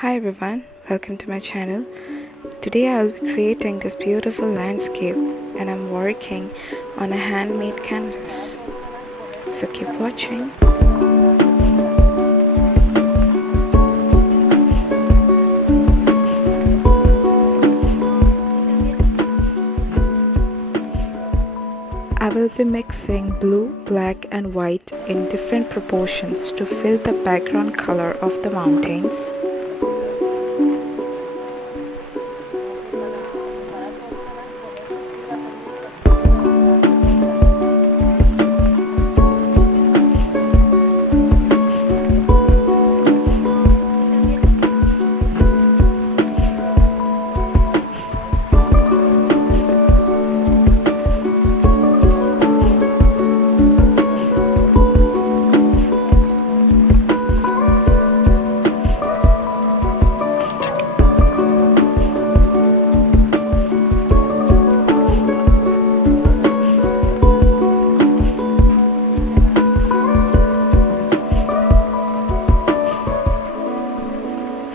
Hi everyone, welcome to my channel. Today I'll be creating this beautiful landscape and I'm working on a handmade canvas. So keep watching. I will be mixing blue, black and white in different proportions to fill the background color of the mountains.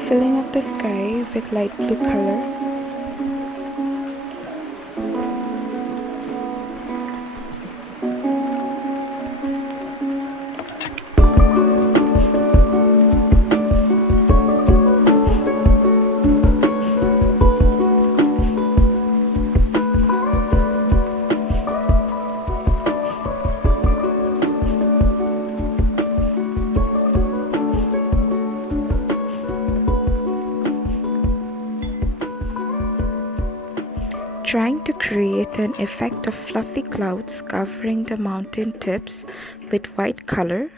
Filling up the sky with light blue color. Trying to create an effect of fluffy clouds covering the mountain tips with white color.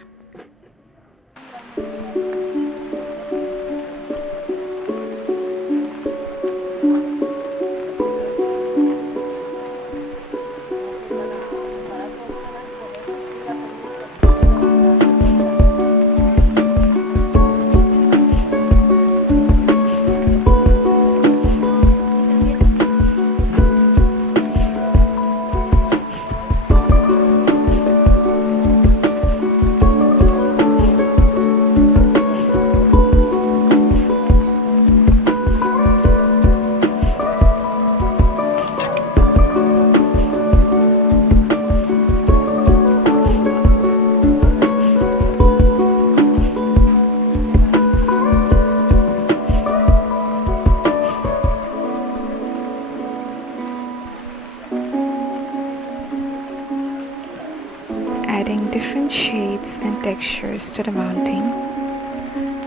Adding different shades and textures to the mountain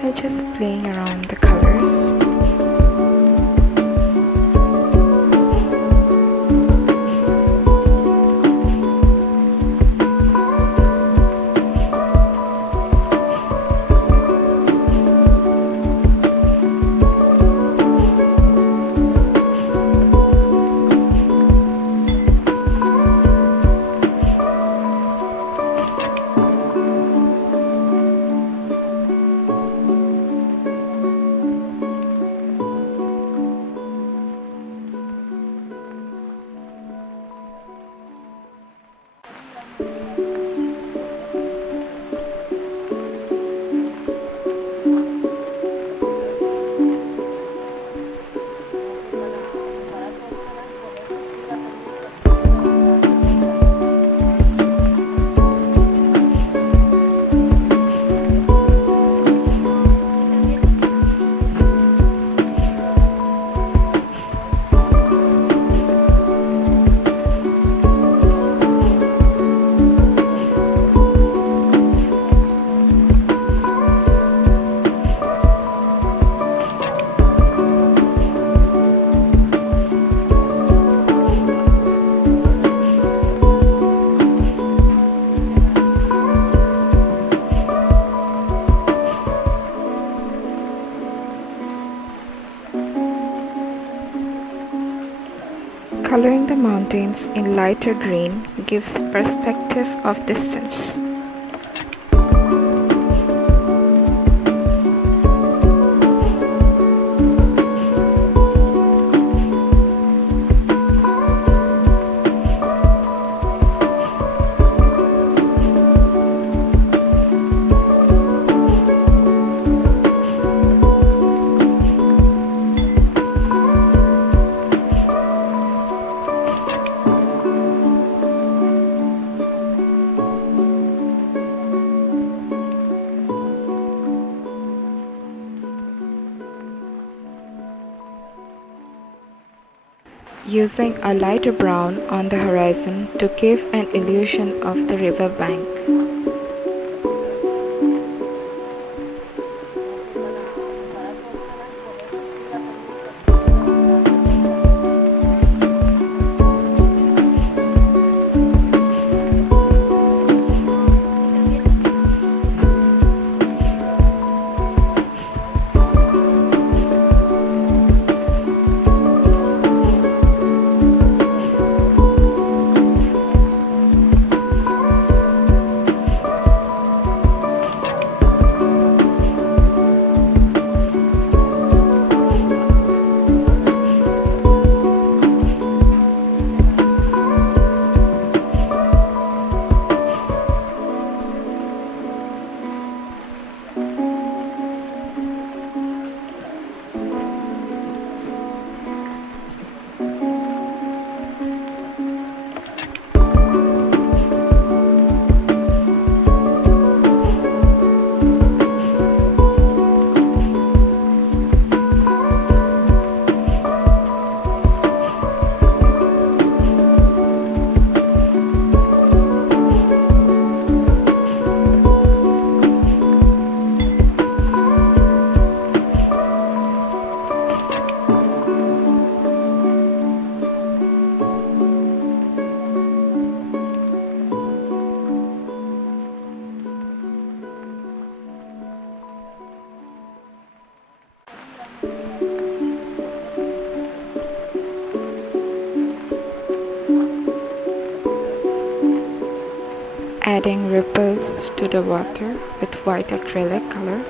while just playing around the colors. Coloring the mountains in lighter green gives perspective of distance. using a lighter brown on the horizon to give an illusion of the river bank. Adding ripples to the water with white acrylic color.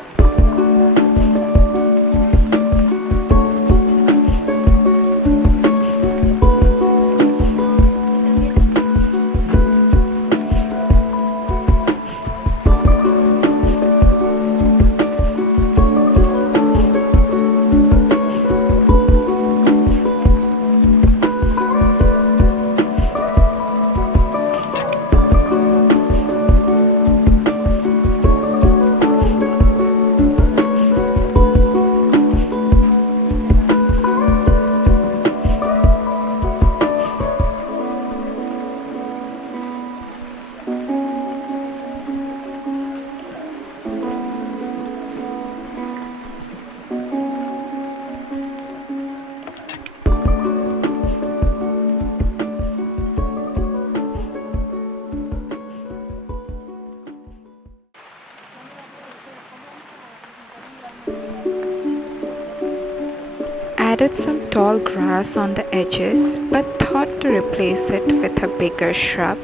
Added some tall grass on the edges but thought to replace it with a bigger shrub.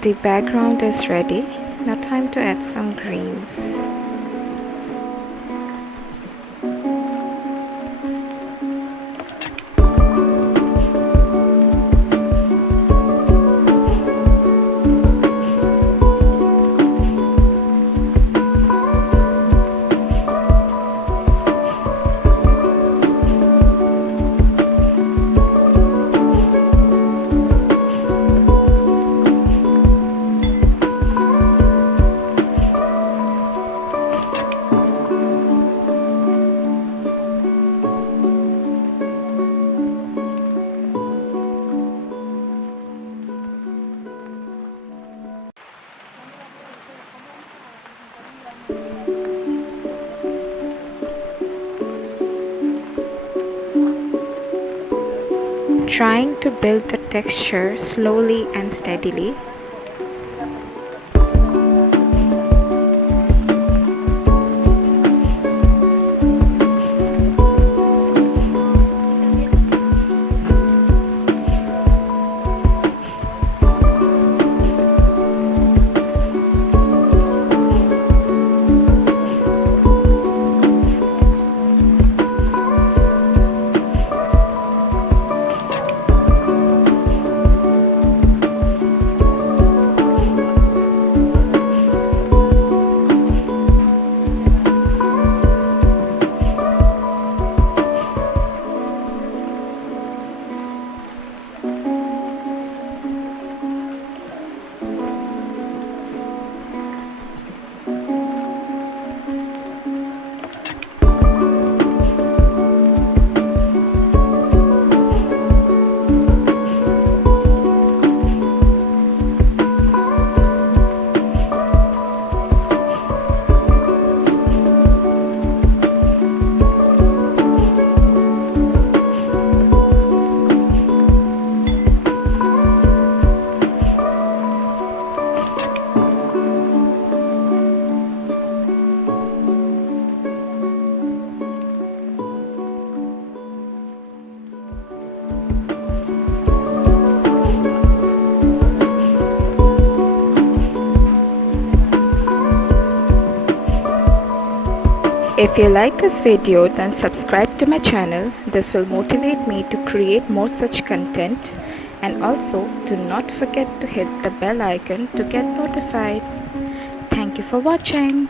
The background is ready. Now time to add some greens. Trying to build the texture slowly and steadily. If you like this video, then subscribe to my channel. This will motivate me to create more such content, and also do not forget to hit the bell icon to get notified. Thank you for watching.